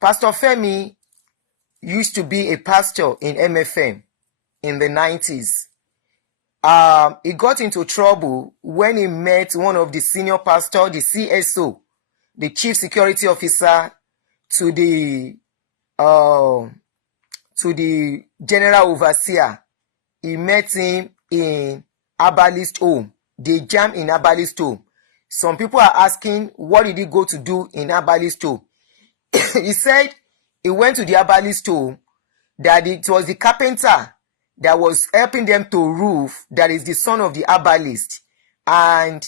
Pastor Femi used to be a pastor in MFM in the 90s. He got into trouble when he met one of the senior pastor, the CSO, the chief security officer to the general overseer. He met him in Abalist home. They jammed in Abalist home. Some people are asking, what did he go to do in Abalist home? He said he went to the Abalist home, that it was the carpenter that was helping them to roof, that is the son of the herbalist, and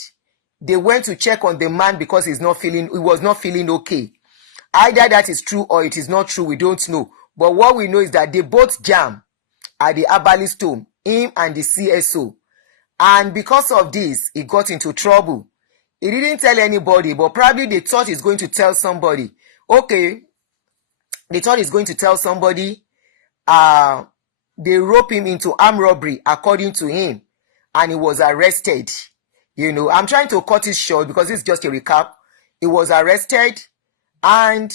they went to check on the man because he was not feeling okay. Either that is true or it is not true, we don't know. But what we know is that they both jam at the herbalist home, him and the CSO. And because of this, he got into trouble. He didn't tell anybody, but probably they thought he's going to tell somebody. Okay, they thought he's going to tell somebody. They rope him into armed robbery, according to him, and he was arrested. I'm trying to cut it short because it's just a recap. He was arrested, and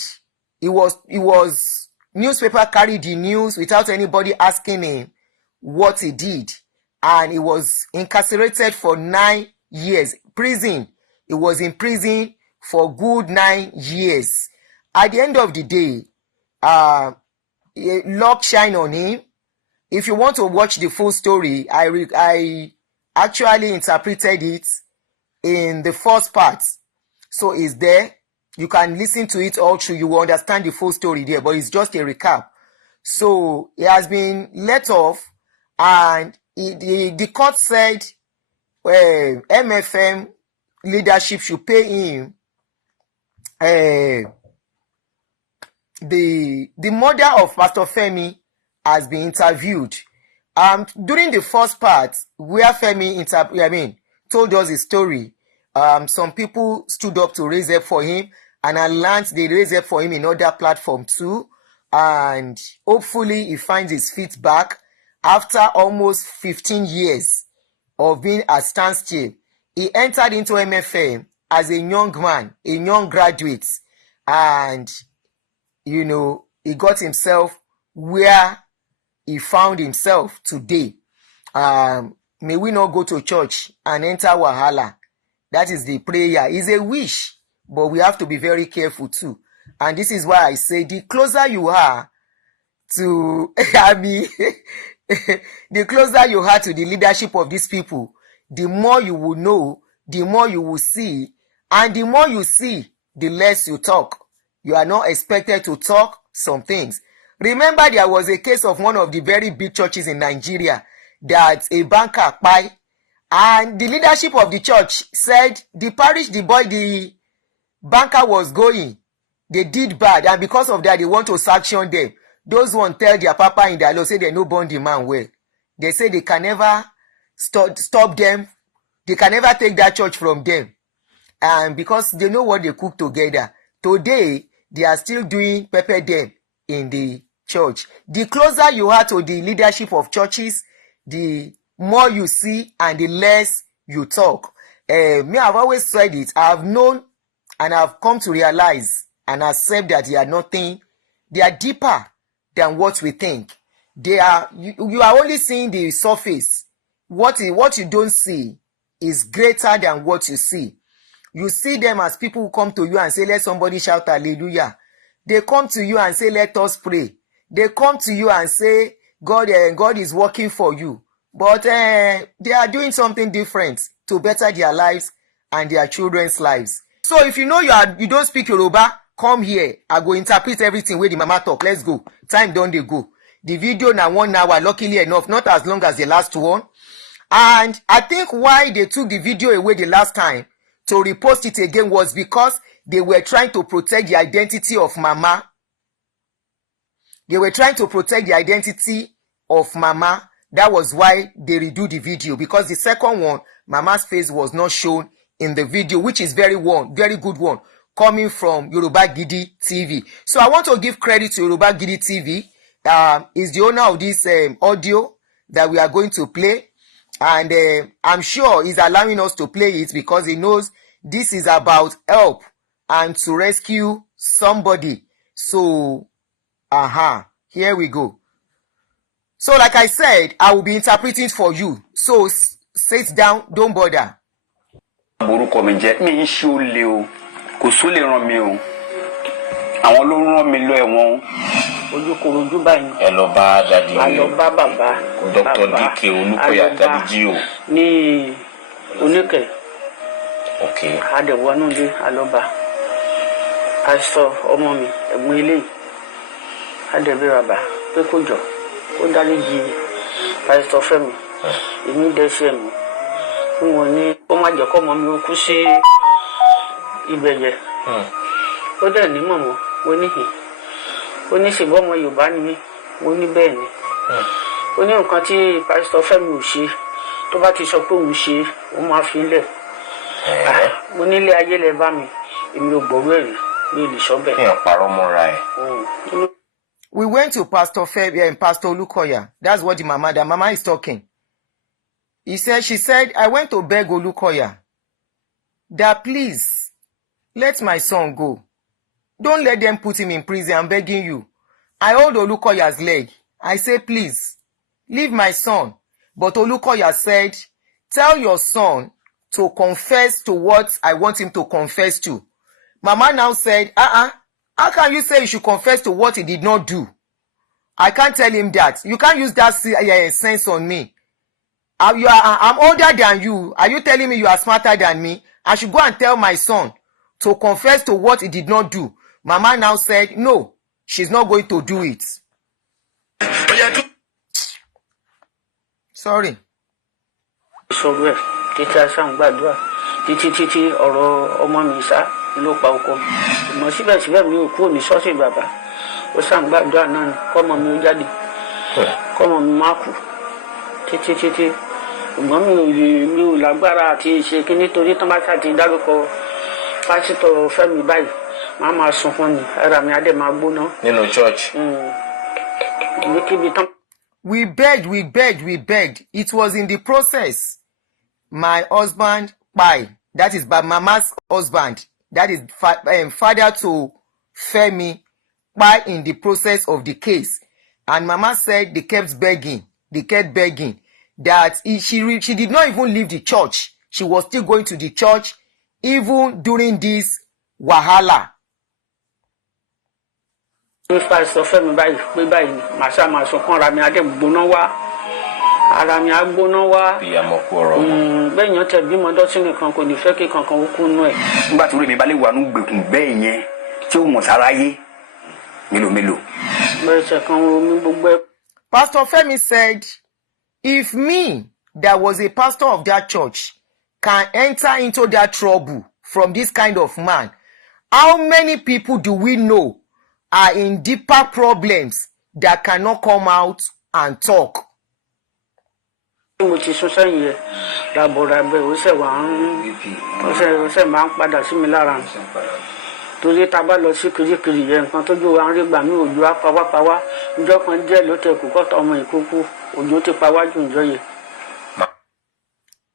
newspaper carried the news without anybody asking him what he did, and he was incarcerated for 9 years prison. He was in prison for good 9 years. At the end of the day, luck shine on him. If you want to watch the full story, I actually interpreted it in the first part. So it's there. You can listen to it all through. You will understand the full story there, but it's just a recap. So he has been let off, and the court said MFM leadership should pay him. The mother of Pastor Femi has been interviewed. During the first part, where Femi told us his story, some people stood up to raise up for him, and I learned they raise up for him in other platforms too. And hopefully he finds his feet back after almost 15 years of being at standstill. He entered into MFM as a young man, a young graduate, and he got himself where he found himself today. May we not go to church and enter Wahala. That is the prayer. It's a wish, but we have to be very careful too. And this is why I say the closer you are to, the closer you are to the leadership of these people, the more you will know, the more you will see, and the more you see, the less you talk. You are not expected to talk some things. Remember, there was a case of one of the very big churches in Nigeria that a banker buy, and the leadership of the church said the banker was going, they did bad, and because of that, they want to sanction them. Those ones tell their papa in their law, say they no born the man well. They say they can never stop them. They can never take that church from them. And because they know what they cook together. Today, they are still doing pepper them in the church. The closer you are to the leadership of churches, the more you see and the less you talk. I've always said it. I've known and I've come to realize and accept that they are nothing. They are deeper than what we think. You are only seeing the surface. What you don't see is greater than what you see. You see them as people who come to you and say, let somebody shout hallelujah. They come to you and say, let us pray. They come to you and say, God is working for you. But they are doing something different to better their lives and their children's lives. So if you know you don't speak Yoruba, come here. I go interpret everything where the mama talk. Let's go. Time don't they go. The video now 1 hour, luckily enough, not as long as the last one. And I think why they took the video away the last time to repost it again was because they were trying to protect the identity of Mama. They were trying to protect the identity of Mama. That was why they redo the video, because the second one, Mama's face was not shown in the video, which is very good one, coming from Yoruba Gidi TV. So I want to give credit to Yoruba Gidi TV. Is the owner of this audio that we are going to play. And I'm sure he's allowing us to play it because he knows this is about help and to rescue somebody. So, here we go. So, like I said, I will be interpreting for you. So, sit down, don't bother. Borúkọ mi jẹ́ mi ń ṣe olè o, kò sólè ràn mí o. Àwọn ló rán mi lọ ẹ̀wọ̀n. Ojúkorojú báyìí. Ẹ lọ bá dadi. A lọ bá bàbá. Dr. Dike Olúkọ̀yà Dadiji o. Ní Oníkẹ̀. Okay. A dẹ̀ wọnú ilé, a lọ bá. A sọ ọmọ mi, ẹ̀gbọ́n eléyìí. A dẹ̀ bẹ̀ bàbá pé kó jọ, kó dáríjì Pásítọ̀ Fẹ́mi. Èmi dẹ́ṣẹ̀ mi. Wọ́n ní ó má jẹ́ kó ọmọ mi ó kú sí ibẹ̀ yẹn. Ó dẹ̀ ní mọ̀mọ́, ó ní hìn. Ó ní ṣègbọ́ ọmọ Yorùbá ni mí, ó ní bẹ́ẹ̀ ni. Ó ní nǹkan tí Pásítọ̀ Fẹ́mi ò ṣe, tó bá ti sọ pé òun ṣe, òun máa fi lẹ̀. Mo nílé ayé lẹ bá mi, èmi ò gbọ́rú ẹ̀rí, mi ò lè sọ bẹ́ẹ̀. Kí n parọ́ mọ́ra ẹ̀. We went to Pastor Femi and Pastor Olukoya. That's what the mama is talking. She said, I went to beg Olukoya that please, let my son go. Don't let them put him in prison. I'm begging you. I hold Olukoya's leg. I say, please, leave my son. But Olukoya said, tell your son to confess to what I want him to confess to. Mama now said, how can you say he should confess to what he did not do? I can't tell him that. You can't use that sense on me. I'm older than you. Are you telling me you are smarter than me? I should go and tell my son to confess to what he did not do. Mama now said, no, she's not going to do it. Sorry. Sọ̀rọ̀ ẹ̀ títí aṣáà ń gbàdúrà títí ọ̀rọ̀ ọmọ mi sá ló pa ọkọ mi. Ìmọ̀ síbẹ̀síbẹ̀ mi ò kúrò ní ṣọ́ọ̀ṣì bàbá. Ó ṣáà ń gbàdúrà náà ni kọ́mọ mi ó jáde. Kọ́mọ mi má kú títí. Ṣùgbọ́n mi ò lágbára àti ṣe kí nítorí tán bá ṣàti dárúkọ Pásítọ̀ Fẹ́mi báyìí. Màá máa sunkún ni, ara mi á dẹ̀ máa gbóná. Nínú church. Ibikíbi tán. We begged. It was in the process. My husband, that is by Mama's husband, that is father to Femi, in the process of the case. And Mama said they kept begging that she did not even leave the church. She was still going to the church even during this wahala. If Pásítọ̀ Fẹ́mi báyìí pé báyìí màṣá máa sunkún ara mi á dẹ̀ gbóná wá. Ara mi á gbóná wá. Bí a mọ̀ kú ọ̀rọ̀ mọ́. Bẹ́ẹ̀ yẹn tẹ̀ bímọ dọ́sìn nìkan kò ní fẹ́ kí kankan ó kú nú ẹ̀. Nígbà tí orí mi bá lè wà nú gbèkùn bẹ́ẹ̀ yẹn tí ó mọ̀ sáráyé mélòó. Bẹ́ẹ̀ ṣe kan omi gbogbo ẹ̀. Pastor Femi said, if me, that was a pastor of that church, can enter into that trouble from this kind of man, how many people do we know are in deeper problems that cannot come out and talk? Mo ti sún sẹ́yìn yẹn ràbọ̀ràbẹ̀ ó ṣẹ̀ máa ń padà sí mi lára torí tá a bá lọ sí kirikiri yẹn nǹkan tójú wa ń rí gbà mí òjò á pawápawá ìjọ kan díẹ̀ ló tẹ̀ kú kọ́tà ọmọ ìkókó òjò ti pawájú ìjọ yẹn.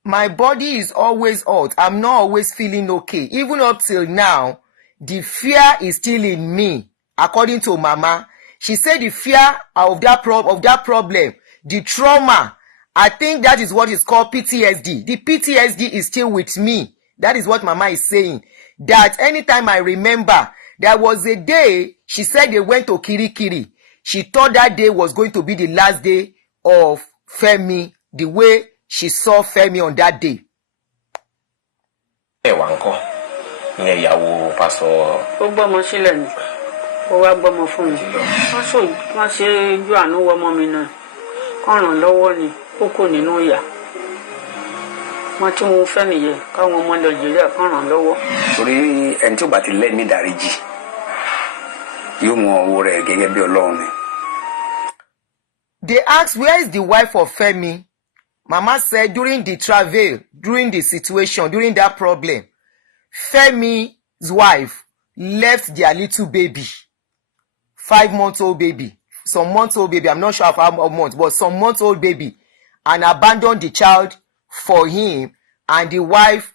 My body is always hot. I'm not always feeling okay. Even up till now, the fear is still in me. According to Mama, she said the fear of that problem, the trauma, I think that is what is called PTSD. The PTSD is still with me. That is what Mama is saying. That anytime I remember, there was a day she said they went to Kirikiri. She thought that day was going to be the last day of Femi, the way she saw Femi on that day. Ní ìyàwó pásọ. Ó gbọ́mọ sílẹ̀ ni. Ó wá gbọ́mọ fún mi. Wọ́n ṣe ojú àánú wọmọ mi náà. Kọ́ ràn lọ́wọ́ ni. Ó kò nínú ìyà. Wọ́n tí mo fẹ́ nìyẹn káwọn ọmọ Nàìjíríà kọ́ ràn lọ́wọ́. Torí ẹni tí ó bá ti lẹ́ni dáríjì yóò mọ owó rẹ̀ gẹ́gẹ́ bí Ọlọ́run ni. They asked, where is the wife of Femi? Mama said during the travail, during the situation, during that problem, Femi's wife left their little baby, 5-month-old baby, some months-old baby, I'm not sure of how months, but some months-old baby, and abandoned the child for him, and the wife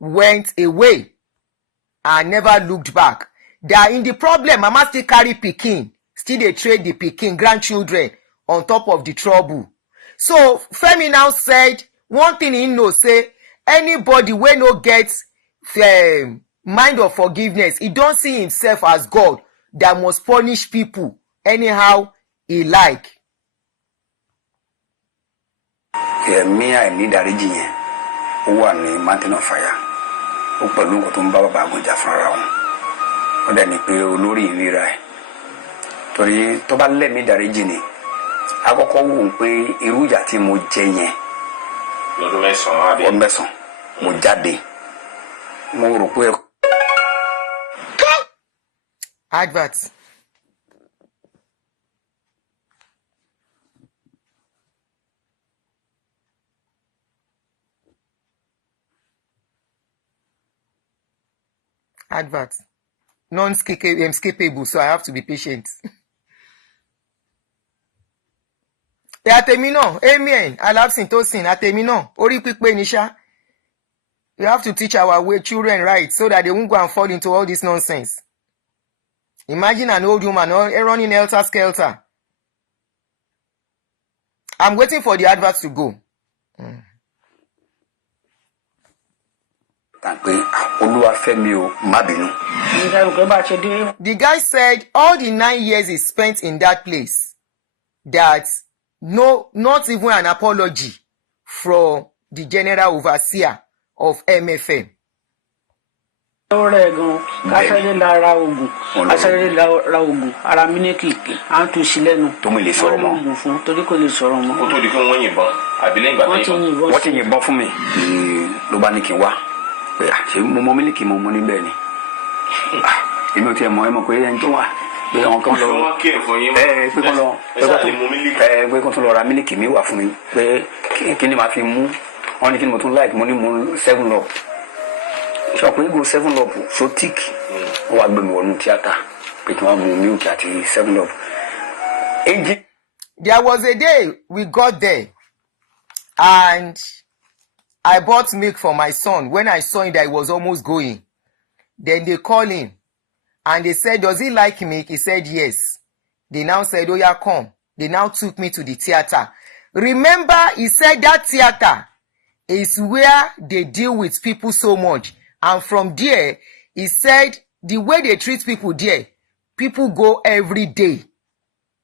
went away and never looked back. that in the problem mama still carry pikin, still dey trade the pikin grandchildren on top of the trouble. So Femi now said one thing he know, say anybody wey no get mind of forgiveness, he don see himself as God that must punish people anyhow he like. Me I need a region. One ní mountain of fire. Ó pẹ̀lú nǹkan tó ń bá bàbá àgbọ̀njà fúnra wọn. Ó dẹ̀ ní pé olórí ìlera ẹ̀. Torí tó bá lẹ́mí ìdáríjì ni, àkọ́kọ́ wò ó pé irú ìyà tí mo jẹ yẹn. Lọ́dún mẹ́sàn-án àbí? Ọdún mẹ́sàn-án mo jáde. Mo rò pé. Advert. Advert. Non-skippable, so I have to be patient. Àtẹ̀mí náà, amen, alábsìn tó sìn, àtẹ̀mí náà, orí pípé ni ṣá. We have to teach our children right so that they won't go and fall into all this nonsense. Imagine an old woman running helter-skelter. I'm waiting for the advert to go. The guy said all the 9 years he spent in that place, that not even an apology from the general overseer of MFM. Ṣé mo mọ mílíkì mo mọ níbẹ̀ ni èmi ò tiẹ̀ mọ̀ ẹ mọ̀ pé ẹni tó wà pé àwọn kan lọ pé kán tó lọ ra mílíkì mi wà fún mi pé kí ni màá fi mú wọn ní kí ni mo tún like mo ní mo 7up ṣọ pé go 7up so thick ó wá gbé mi wọnú tíátà pé kí wọ́n mú milk àti 7up. There was a day we got there and I bought milk for my son. When I saw him that he was almost going, then they called him and they said, does he like milk? He said yes. They now said, oh yeah, come. They now took me to the theater. Remember, he said that theater is where they deal with people so much. And from there, he said the way they treat people there, people go every day.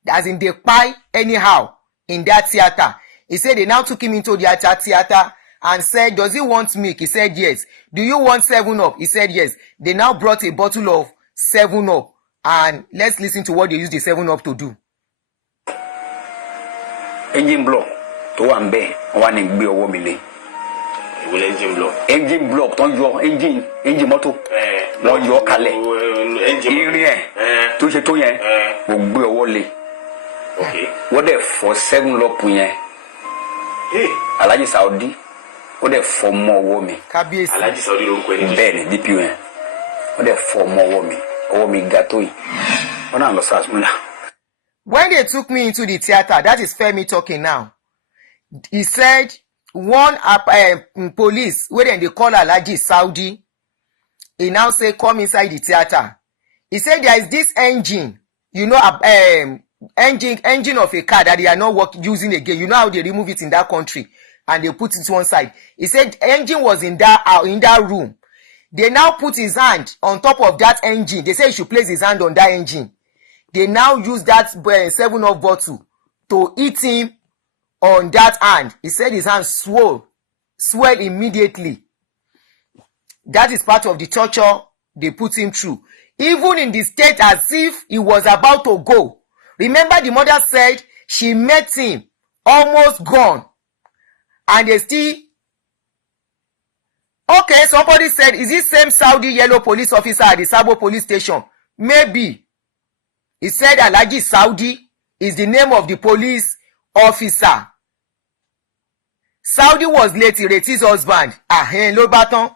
As in they buy anyhow in that theater. He said they now took him into the theater and said, does he want milk? He said yes. Do you want 7up? He said yes. They now brought a bottle of 7up. And let's listen to what they use the 7up to do. Engine block tó wà ńbẹ̀ wọ́n ní gbé ọwọ́ mi lé. Ìwé engine block. Engine block tó yọ engine mọ́tò. Wọ́n yọ kalẹ̀. Irin ẹ̀ tó ṣe tó yẹn mo gbé ọwọ́ lé. Okay. Wọ́n dẹ̀ fọ́ 7up yẹn. Alhaji Saudi. Ó dẹ̀ fọ́ mọ́ ọwọ́ mi. Kábíyèsí. Alhaji Saudi lórúkọ ẹni. Bẹ́ẹ̀ ni DPO yẹn. Ó dẹ̀ fọ́ mọ́ ọwọ́ mi ga tó yìí. Wọ́n náà lọ SARS múlá. When they took me into the theater, that is Femi talking now. He said one police, when they call Alhaji Saudi, he now say come inside the theater. He said there is this engine, you know, engine of a car that they are not using again. You know how they remove it in that country and they put it to one side. He said engine was in that room. They now put his hand on top of that engine. They say he should place his hand on that engine. They now use that 7up bottle to hit him on that hand. He said his hand swelled immediately. That is part of the torture they put him through. Even in the state as if he was about to go. Remember the mother said she met him almost gone. And they still... Okay, somebody said, is this same Saudi yellow police officer at the Sabo police station? Maybe. He said Alhaji Saudi is the name of the police officer. Saudi was late, Ireti's husband. Ló bá tán.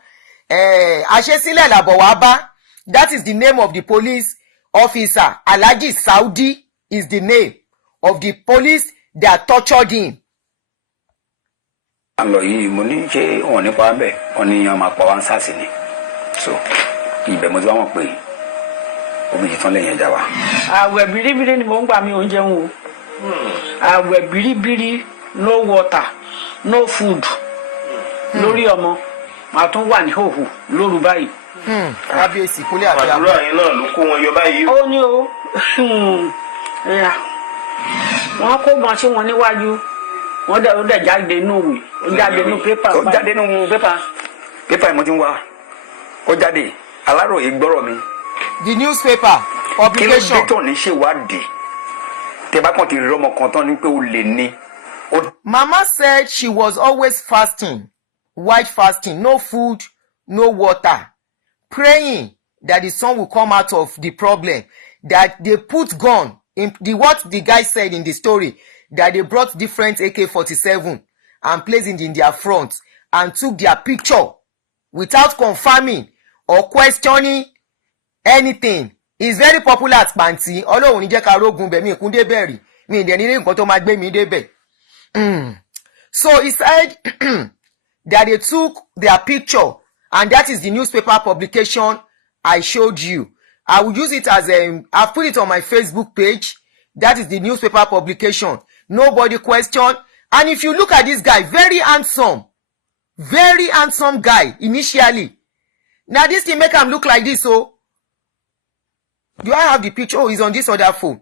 Àṣesílẹ̀ làbọ̀ wá bá. That is the name of the police officer. Alhaji Saudi is the name of the police that tortured him. Àlọ́ yìí mo ní ṣé wọ́n nípa bẹ́ẹ̀ wọ́n ní ọmọ àpá wa ń sàṣì ni. So ibẹ̀ mo ti wá mọ̀ pé omi tán lẹ́yìn ẹja wa. Àwẹ̀ bìrìbìrì ni mò ń gbà mí oúnjẹ ń wo. Àwẹ̀ bìrìbìrì, no water, no food. Lórí ọmọ, màá tún wà ní hòhò lóru báyìí. Kábíyèsí kúlẹ̀ àbí àbúrò. Àdúrà yín náà ló kó wọn yọ báyìí. Ó ní o. Wọ́n kó wọn sí wọn níwájú. Wọ́n dẹ̀ jáde nínú ìwé. Ó jáde nínú pépà. Ó jáde nínú pépà. Pépà mo ti ń wá. Ó jáde. Aláròyé gbọ́rọ̀ mi. The newspaper publication. Kí ló dé tó ní ṣèwádìí? Tẹ́ bá kàn ti rí ọmọ kan tán ní pé ó lè ní. Mama said she was always fasting, white fasting, no food, no water, praying that the son will come out of the problem, that they put gun in what the guy said in the story, that they brought different AK-47 and placed it in their front and took their picture without confirming or questioning anything. It's very popular at Panti. Ọlọ́run ní jẹ́ ká rógun bẹ̀ mí ìkún débẹ̀ rí. Mi ìdẹ̀ nílé nǹkan tó máa gbé mi débẹ̀. So he said that they took their picture, and that is the newspaper publication I showed you. I will use it as I've put it on my Facebook page. That is the newspaper publication. Nobody questioned. And if you look at this guy, very handsome guy initially. Now this thing make him look like this. So do I have the picture? Oh, he's on this other phone.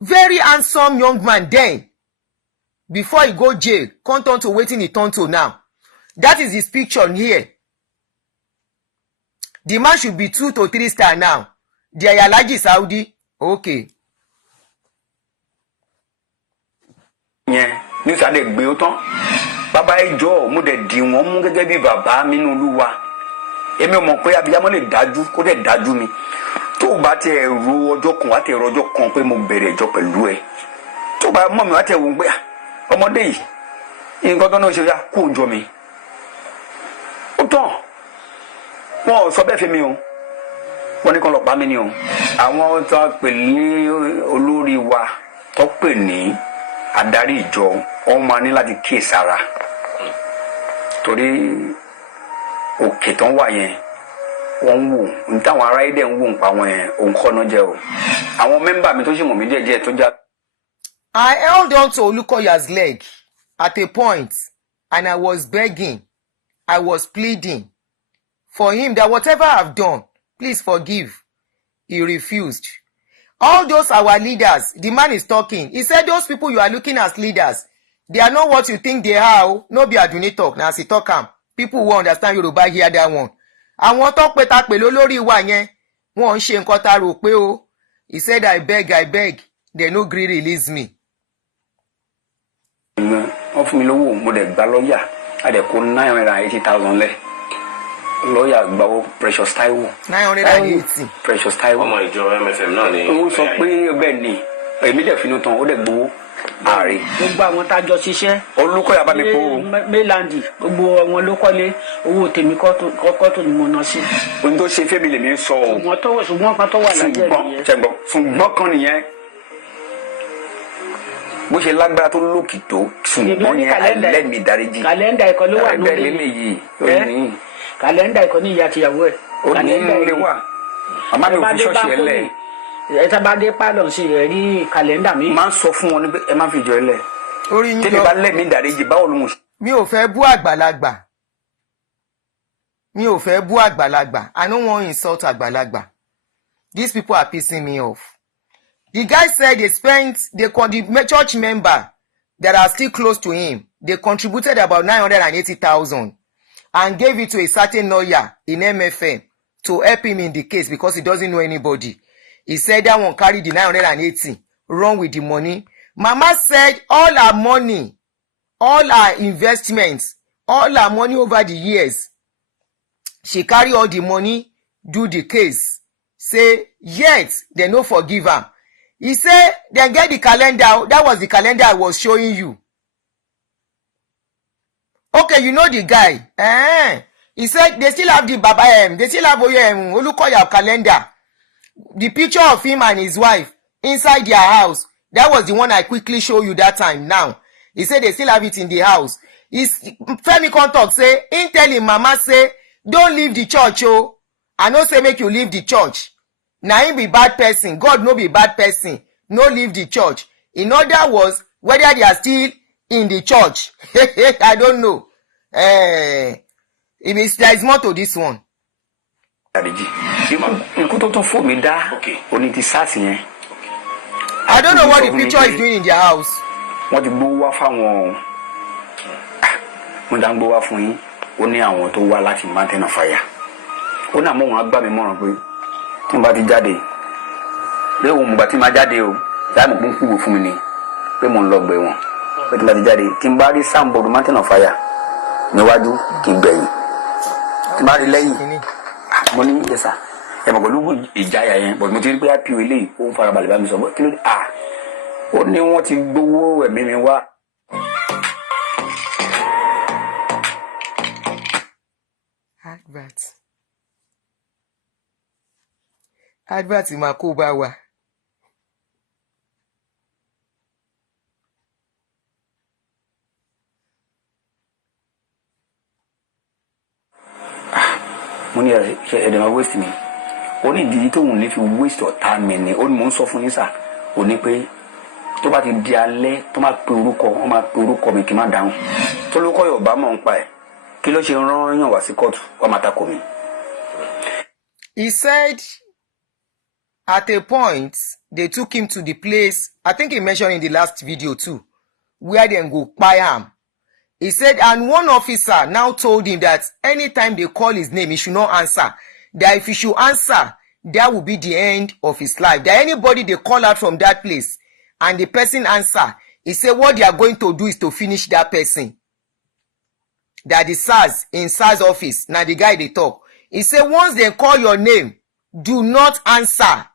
Very handsome young man then. Before he go jail, come turn to waiting he turn to now. That is his picture here. The man should be 2 to 3 star now. The Ayalaji Saudi. Okay. Yẹn ní sáré gbé ó tán. Bàbá ìjọ mo dẹ̀ dì wọ́n mú gẹ́gẹ́ bí bàbá mi nínú Olúwa. Èmi ò mọ̀ pé abiyamọ lè dájú kó dẹ̀ dájú mi. Tó bá tẹ ro ọjọ́ kan wá tẹ ro ọjọ́ kan pé mo bẹ̀rẹ̀ ìjọ pẹ̀lú ẹ. Tó bá mọ̀ mi wá tẹ wò pé ọmọdé yìí nǹkan tó náà ṣe ya kó jọ mi. Ó tán. Wọ́n ò sọ bẹ́ẹ̀ fẹ́ mi o. Wọ́n ní kàn lọ pa mí ni o. Àwọn tó pè ní olórí wa tó pè ní adarí ìjọ wọ́n máa ní láti kíyèsára. Torí òkè tán wà yẹn wọ́n ń wò ní táwọn ará ẹ̀dẹ̀ ń wò ń pa wọn yẹn òun kọ́ náà jẹ́ o. Àwọn mẹ́mbà mi tó ṣì mọ̀ mí díẹ̀díẹ̀ tó já. I held on to Olukoya's leg at a point and I was begging, I was pleading for him that whatever I've done, please forgive. He refused. All those our leaders, the man is talking. He said those people you are looking as leaders, they are not what you think they are. No be Aduni talk. Now as he talk am, people who understand Yoruba hear that one. Àwọn tó pé ta pè lólórí wa yẹn, wọ́n ń ṣe nǹkan tá rò pé o. He said I beg, they no gree release me. Wọ́n fún mi lówó mo dẹ̀ gba lọ́ọ̀yà a dẹ̀ kó 980,000 lẹ̀. Lọ́ọ̀yà gbawó Precious Taiwo. 980. Precious Taiwo. Ọmọ ìjọ MFM náà ni. Ó sọ pé bẹ́ẹ̀ ni èmi dẹ̀ finú tán ó dẹ̀ gbowó ààrẹ. Gbogbo àwọn tájọ ṣiṣẹ́. Olùkọ́yà bá mi kó o. Mainland gbogbo wọn ló kọ́lé owó tèmi kọ́kọ́ tó ni mo ná sí. Ohun tó ṣe Fẹ́mi lèmi ń sọ o. Ṣùgbọ́n kan tó wà lájẹ́ nìyẹn. Ṣùgbọ́n kan nìyẹn. Bó ṣe lágbára tó lókì tó ṣùgbọ́n yẹn àìlẹ́mì dáríjì. Kàlẹ́ndà ẹ̀kọ́ ló wà lórí. Kàlẹ́ndà ẹ̀kọ́ ní ìyá àtìyàwó ẹ̀. Ó ní ilé wà. Màmá mi ò fi ṣọ́ọ̀ṣì ẹ lẹ̀. Ẹ tá bá dé pálọ̀ sí ẹ rí kàlẹ́ndà mi. Máa ń sọ fún wọn ní pé ẹ má fi jọ ẹ lẹ̀. Orí yín lọ. Tẹ́lẹ̀ bá lẹ́mì dáríjì báwo ló ń ṣe. Mi ò fẹ́ bú àgbàlagbà. Mi ò fẹ́ bú àgbàlagbà. I don't want to insult àgbàlagbà. These people are pissing me off. The guy said the church member that are still close to him, they contributed about 980,000 and gave it to a certain lawyer in MFM to help him in the case because he doesn't know anybody. He said that one carry the 980, run with the money. Mama said all her money, all her investments, all her money over the years, she carry all the money, do the case. Say, yet, they no forgive her. He said, then get the calendar. That was the calendar I was showing you. Okay, you know the guy. He said, they still have the Baba they still have Olukoya calendar. The picture of him and his wife inside their house. That was the one I quickly show you that time now. He said they still have it in the house. Femi contact say, tell him mama say, don't leave the church, oh. I know say make you leave the church. na him be bad person, God no be bad person, no leave the church. In other words, whether they are still in the church. I don't know. There is more to this one. I don't know what the picture is doing in their house. What the boy found when Dango wa fún yín ó ní àwọn tó wá láti mountain of fire ó na mo wọ́n gbà mí mọ̀ràn pé tí n bá ti jáde le wo mo bá ti ma jáde o da mo pon ku fún mi ni pé mo lọ gbé wọn pé tí n bá ti jáde tí n bá rí sambo mountain of fire níwájú kí gbẹ̀yìn tí n bá rí lẹ́yìn mo ní yes sir e mo pẹ̀lú ìjáyà yẹn but mo ti rí pé api eléyìí ó fara balẹ̀ bá mi sọ kí ló ó ní wọ́n ti gbowó ẹ̀mí mi wá. Advert ma kó bá wa. Mo ní ẹ̀dẹ̀ ma waste mi. Ó ní ìdí tó wùn ní fi waste your time ni. Ó ní mo ń sọ fún yín sà. Ó ní pé tó bá ti di alẹ́ tó máa pe orúkọ, wọ́n máa pe orúkọ mi kí n má dáhùn. Tó lóko Yorùbá mọ̀ ń pa ẹ̀. Kí ló ṣe rán yàn wá sí kóòtù? Wọ́n máa takò mi. He said at a point they took him to the place, I think he mentioned in the last video too, where they go buy him. He said, and one officer now told him that anytime they call his name, he should not answer. That if he should answer, that will be the end of his life. That anybody they call out from that place and the person answer, he said what they are going to do is to finish that person. That the SARS, in SARS office, now the guy they talk. He said once they call your name, do not answer.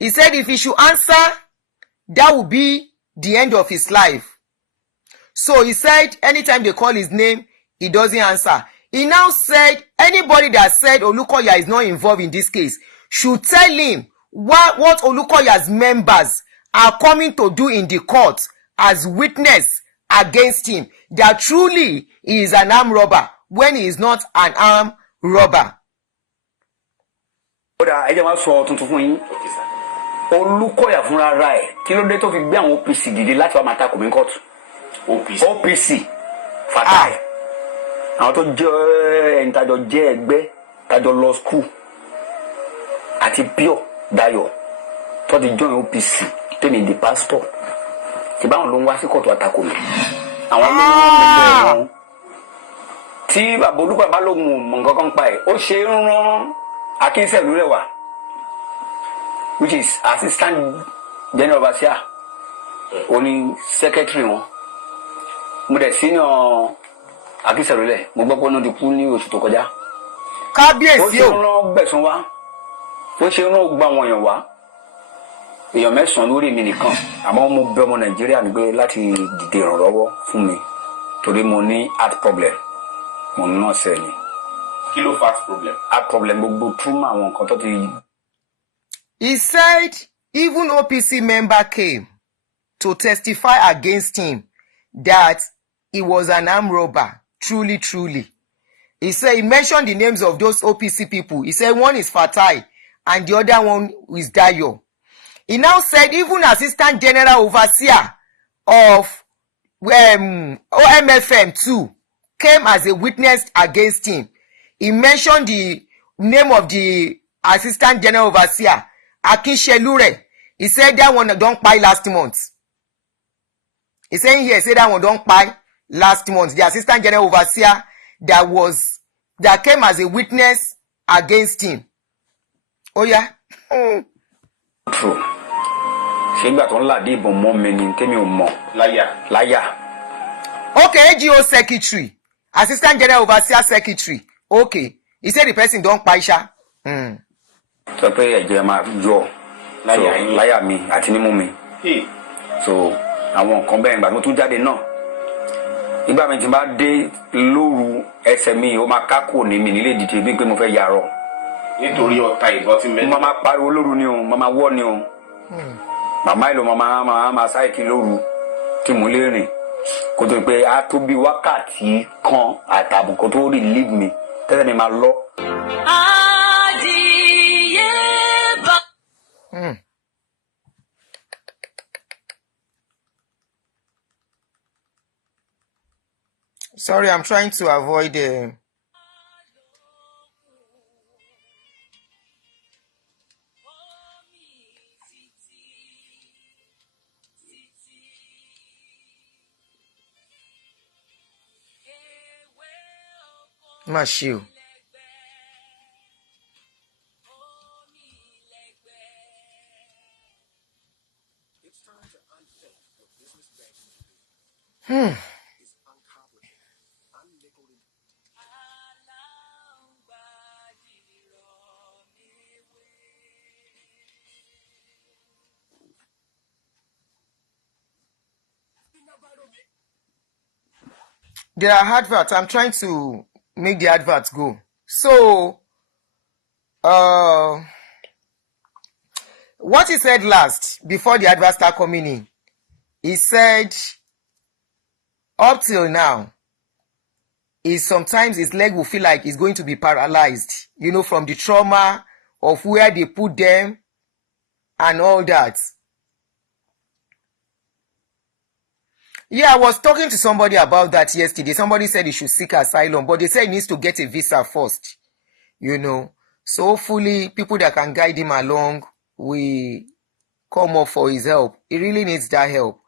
He said if he should answer, that will be the end of his life. So he said anytime they call his name, he doesn't answer. He now said anybody that said Olukoya is not involved in this case should tell him what Olukoya's members are coming to do in the court as witness against him. That truly he is an armed robber when he is not an armed robber. Olukoya fúnra ra ẹ̀ kí ló dé tó fi gbé àwọn OPC dìde láti wá máa takò mí court. OPC fatai àwọn tó jẹ́ ẹni tájọ jẹ́ ẹgbẹ́ tájọ law school àti Pio Dayo tó ti join OPC tèmi di pastor tí báwọn ló ń wá sí court àtakò mi àwọn ló ń bẹ̀rẹ̀ wọn tí bàbá Olúkọ̀yà bá lóhun mọ̀ nǹkan kan pa ẹ̀ ó ṣe ń rán Akínsẹ̀lú Rẹwà which is assistant general overseer oni secretary wọn mo dẹ̀ senior Akínsẹ̀lú lẹ̀ mo gbọ́ pé ó ti kú ní oṣù tó kọjá kábíyèsí o ó ṣe rán gbẹ̀sán wá ó ṣe rán gba àwọn èèyàn wá èèyàn mẹ́sàn-án lórí mi nìkan àmọ́ mo bẹ̀ ọmọ Nàìjíríà nígbé láti dìde ìrànlọ́wọ́ fún mi torí mo ní heart problem mo náà sẹ́ ni. Kí ló fast problem? Heart problem gbogbo trauma àwọn nǹkan tó ti. He said even OPC member came to testify against him that he was an armed robber. Truly, truly. He said he mentioned the names of those OPC people. He said one is Fatai and the other one is Dayo. He now said even Assistant General Overseer of OMFM too came as a witness against him. He mentioned the name of the Assistant General Overseer, Akinshelure. He said that one don't pay last month. He saying here, say that one don't pay last month. The Assistant General Overseer that came as a witness against him. Oh yeah. True. Ṣé ìgbà tó ń làdí ìbọn mọ́ mi ni tèmi ò mọ̀. Láyà. Okay, AGO secretary, Assistant General Overseer secretary. Okay. He said the person don't pay sha. Sọ pé ẹ̀jẹ̀ máa yọ láyà mi àti nímú mi. So àwọn nǹkan bẹ́ẹ̀ ìgbà tó tún jáde náà. Ìgbà mi tí bá dé lóru ẹsẹ̀ mi ó máa kákò ní mi nílé dìde bí pé mo fẹ́ yarọ. Nítorí ọ̀tá ìbọn tí mẹ́rin. Mo máa pariwo lóru ni o, mo máa wọ́ ni o. Màmá ìlú máa sáìkì lóru tí mo lè rìn. Kó tó pé a tó bí wákàtí kan àtàbùkù tó relieve mi tẹ́lẹ̀ mi máa lọ. Sorry, I'm trying to avoid the. Mashu. There are adverts. I'm trying to make the adverts go. So, what he said last, before the adverts start coming in, he said, up till now, sometimes his leg will feel like he's going to be paralyzed, from the trauma of where they put them and all that. Yeah, I was talking to somebody about that yesterday. Somebody said he should seek asylum, but they said he needs to get a visa first, So hopefully people that can guide him along will come up for his help. He really needs that help.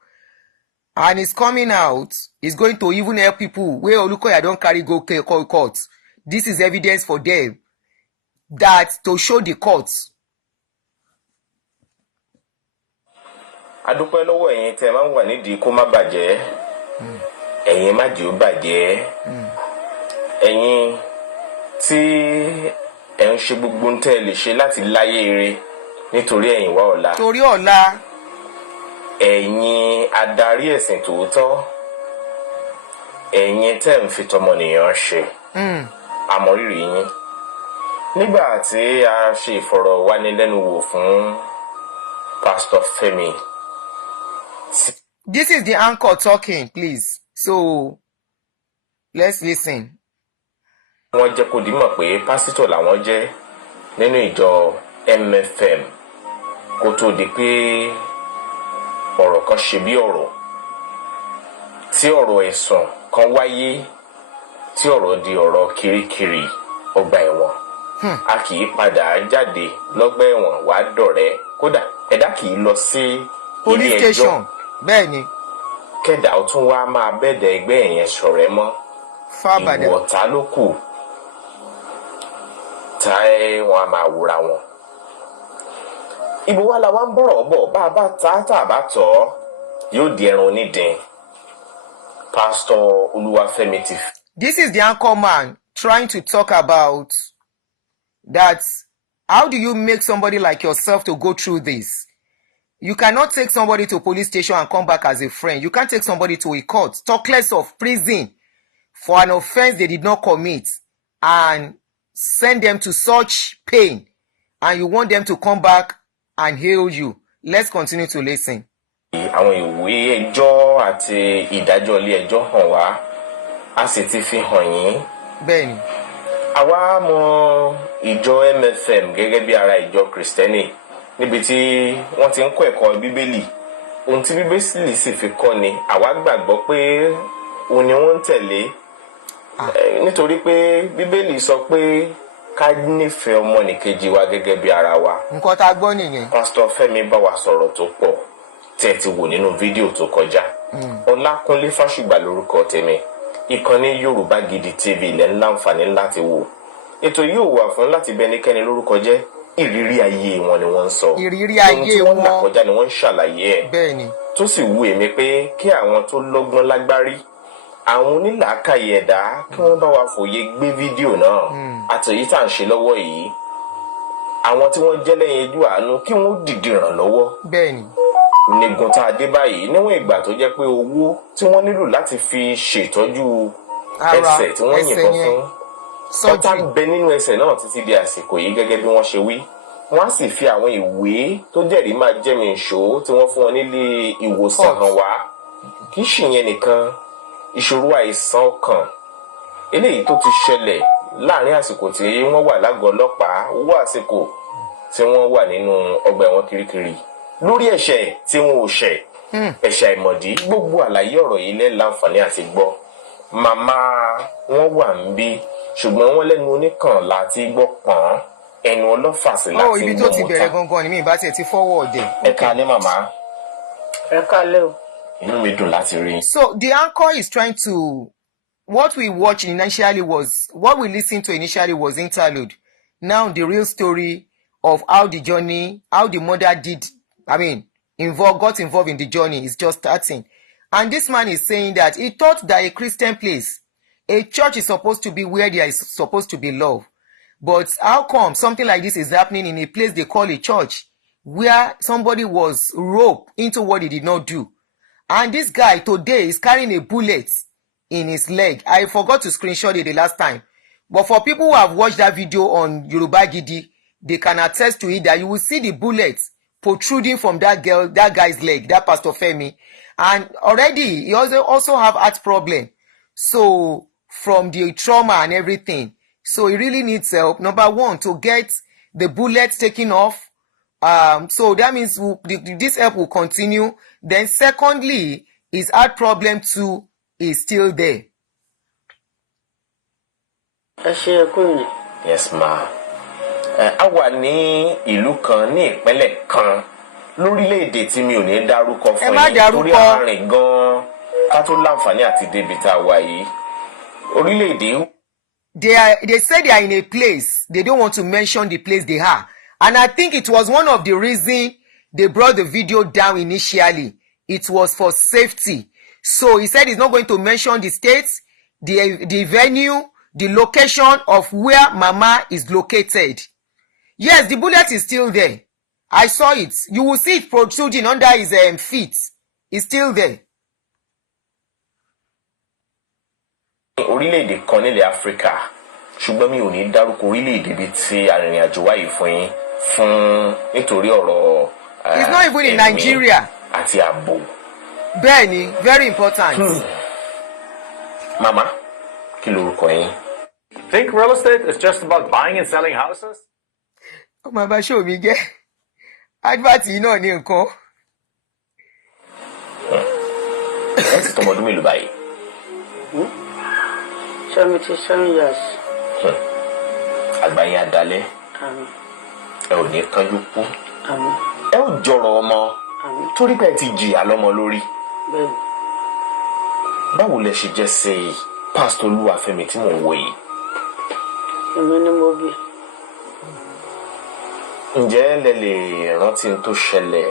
And he's coming out. He's going to even help people where Olukoya don't carry go court. This is evidence for them that to show the courts. Adúpẹ́ lọ́wọ́ ẹ̀yin tẹ́ máa ń wà nídìí kó má bàjẹ́. Ẹ̀yin má jẹ́ ó bàjẹ́. Ẹ̀yin tí ẹ̀ ń ṣe gbogbo ń tẹ́ lè ṣe láti láyé ire nítorí ẹ̀yin wá ọ̀la. Torí ọ̀la. Ẹ̀yin adarí ẹ̀sìn tòótọ́. Ẹ̀yin tẹ́ ń fi tọmọnìyàn ṣe. Àmọ̀rírì yín. Nígbà tí a ṣe ìfọ̀rọ̀wánilẹ́nuwò fún Pastor Femi. This is the anchor talking, please. So, let's listen. Wọ́n jẹ́ kó dímọ̀ pé pásítọ̀ làwọn jẹ́ nínú ìjọ MFM kó tó di pé ọ̀rọ̀ kan ṣe bí ọ̀rọ̀ tí ọ̀rọ̀ ẹ̀sùn kan wáyé tí ọ̀rọ̀ di ọ̀rọ̀ kirikiri ọgbà ẹ̀wọ̀n. A kì í padà jáde lọ́gbà ẹ̀wọ̀n wá dọ̀rẹ́ kódà ẹ̀dá kì í lọ sí police station. Bẹ́ẹ̀ni. Kẹ́dà ó tún wá máa bẹ̀dẹ̀ ẹgbẹ́ ẹ̀yẹn ṣọ̀rẹ́ mọ́. Fábàdà. Ìwọ̀ ta ló kù tá wọn a máa wúra wọn. Ibo wa la wá ń bọ̀rọ̀ bọ̀ bá a bá ta tá a bá tọ̀ yóò di ẹran onídìín. Pastor Oluwafemi ti. This is the anchor man trying to talk about that. How do you make somebody like yourself to go through this? You cannot take somebody to a police station and come back as a friend. You can't take somebody to a court, talk less of prison for an offense they did not commit and send them to such pain. And you want them to come back and heal you. Let's continue to listen. Àwọn ìwé ẹjọ́ àti ìdájọ́ ilé ẹjọ́ hàn wá, a sì ti fi hàn yín. Bẹ́ẹ̀ni. Àwa mọ ìjọ MFM gẹ́gẹ́ bí ara ìjọ Kristẹni níbi tí wọ́n ti ń kọ́ ẹ̀kọ́ Bíbélì. Ohun tí Bíbélì sì fi kọ́ ni àwa gbàgbọ́ pé òun ni wọ́n ń tẹ̀lé. Nítorí pé Bíbélì sọ pé ká nífẹ̀ẹ́ ọmọnìkejì wa gẹ́gẹ́ bí ara wa. Nǹkan tá a gbọ́ nìyẹn. Pastor Femi bá wa sọ̀rọ̀ tó pọ̀ tẹ́ ti wò nínú fídíò tó kọjá. Ọlákúnlé Fásùgbà lórúkọ tèmi. Ìkànnì Yorùbá Gidi TV ilẹ̀ ńlá àǹfààní láti wò. Ètò yóò wà fún láti bẹ ẹnikẹ́ni lórúkọ jẹ́. Ìrírí ayé wọn ni wọ́n ń sọ. Ìrírí ayé wọn. Ohun tí wọ́n là kọjá ni wọ́n ń ṣàlàyé ẹ̀. Bẹ́ẹ̀ni. Tó sì wù èmi pé kí àwọn tó lọ́gbọ́n lágbárí, àwọn onílàákàyè ẹ̀dá kí wọ́n bá wa fòye gbé fídíò náà. Àtẹ̀yí tá à ń ṣe lọ́wọ́ yìí. Àwọn tí wọ́n jẹ́ lẹ́yìn ojú àánú kí wọ́n dìde ràn lọ́wọ́. Bẹ́ẹ̀ni. Nígun tá a dé báyìí níwọ̀n ìgbà tó jẹ́ pé owó tí wọ́n nílò láti fi ṣètọ́jú ẹsẹ̀ tí wọ́n yìnbọn fún ọ̀tá bẹ nínú ẹsẹ̀ náà títí di àsìkò yìí gẹ́gẹ́ bí wọ́n ṣe wí. Wọ́n á sì fi àwọn ìwé tó jẹ́rìí máa jẹ́mi ìṣó tí wọ́n fún wọn nílé ìwòsàn hàn wá. Kì í ṣìyẹn nìkan, ìṣòro àìsàn ọkàn eléyìí tó ti ṣẹlẹ̀ láàrin àsìkò tí wọ́n wà lágọ̀ọ́ ọlọ́pàá owó àsìkò tí wọ́n wà nínú ọgbà ẹ̀wọ̀n kirikiri lórí ẹ̀ṣẹ̀ tí wọn ò ṣẹ̀ ẹ̀ṣẹ̀ àìmọ̀dí. gbogbo àlàyé ọ̀rọ̀ yìí lẹ́ láǹfààní àti gbọ́. màmá wọn wà ń bí ṣùgbọ́n wọ́n lẹ́nu oníkànlá tí gbọ́ pọ̀n ẹnu ọlọ́fà sí láti gbọ́ mọ́ta. ibi tó ti bẹ̀rẹ̀ gangan ni mi ìbá tiẹ̀ ti fọ́wọ́ ọ̀dẹ̀. ẹ káalẹ́ màmá. ẹ káalẹ́ o. inú mi dùn láti rí. So the anchor is trying to, what we watched initially was, what we listened to initially was interlude. Now the real story of how the journey, how the mother got involved in the journey is just starting. And this man is saying that he thought that a Christian place, a church is supposed to be where there is supposed to be love. But how come something like this is happening in a place they call a church, where somebody was roped into what he did not do? And this guy today is carrying a bullet in his leg. I forgot to screenshot it the last time. But for people who have watched that video on Yoruba Gidi, they can attest to it that you will see the bullets protruding from that guy's leg, that Pastor Femi. And already he also have heart problem. So from the trauma and everything. So he really needs help. Number one, to get the bullets taken off. So that means this help will continue. Then secondly, his heart problem too is still there. Yes, ma. A wà ní ìlú kan ní ìpínlẹ̀ kan lórílẹ̀-èdè tí mi ò ní dárúkọ fún yín torí àárín gan-an ká tó láǹfààní àti débi tá a wà yìí. Orílẹ̀-èdè. They say they are in a place. They don't want to mention the place they are. And I think it was one of the reasons they brought the video down initially. It was for safety. So he said he's not going to mention the states, the venue, the location of where Mama is located. Yes, the bullet is still there. I saw it. You will see it protruding under his feet. It's still there. Orílẹ̀-èdè kan nílẹ̀ Áfíríkà ṣùgbọ́n mi ò ní dárúkọ orílẹ̀-èdè bíi ti arìnrìn-àjò wáyé fún yín fún nítorí ọ̀rọ̀ it's not even in Nigeria. Àti ààbò. Bẹ́ẹ̀ni, very important. Mama, kí lorúkọ yín? Think real estate is just about buying and selling houses? Ọmọ bá ṣó mi jẹ́. Advert yìí náà ní nǹkan. Ẹ ti tọmọ ọdún mélòó báyìí? 77 years. Àgbà yín adalẹ́. Àmín. Ẹ ò ní kánjú kú. Àmín. Ẹ ò jọrọ ọmọ. Àmín. Torí pé ẹ ti jìyà lọ́mọ lórí. Bẹ́ẹ̀ni. Báwo lẹ ṣe jẹ́ sí Pásítọ̀ Olúwafẹ́mi tí mò ń wò yìí? Èmi ni mo bí. Ǹjẹ́ lẹ lè rántí ohun tó ṣẹlẹ̀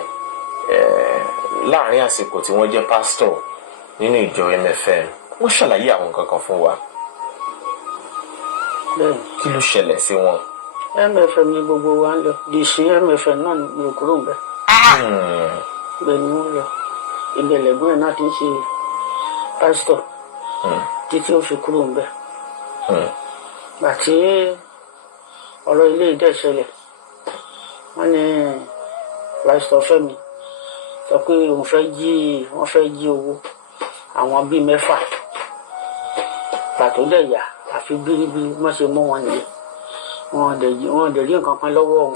láàrin àsìkò tí wọ́n jẹ́ pásítọ̀ nínú ìjọ MFM? Wọ́n ṣàlàyé àwọn nǹkan kan fún wa. Bẹ́ẹ̀ni. Kí ló ṣẹlẹ̀ sí wọn? MFM ni gbogbo wa ń lọ. Dìsí MFM náà ni òkúrò ń bẹ. Bẹ́ẹ̀ni wọ́n lọ. Ìbẹ̀lẹ̀gbọ́n ẹ̀ náà ti ń ṣe pásítọ̀ títí ó fi kúrò ń bẹ. Gbàtí ọ̀rọ̀ ilé ìdẹ́ ṣẹlẹ̀, wọ́n ní pásítọ̀ Fẹ́mi sọ pé wọ́n fẹ́ jí owó àwọn bíi 6 pàtó dẹ̀ yà àfi bíríbírí wọ́n ṣe mọ́ wọn nìyẹn. Wọ́n dẹ̀ rí nǹkan kan lọ́wọ́ wọn.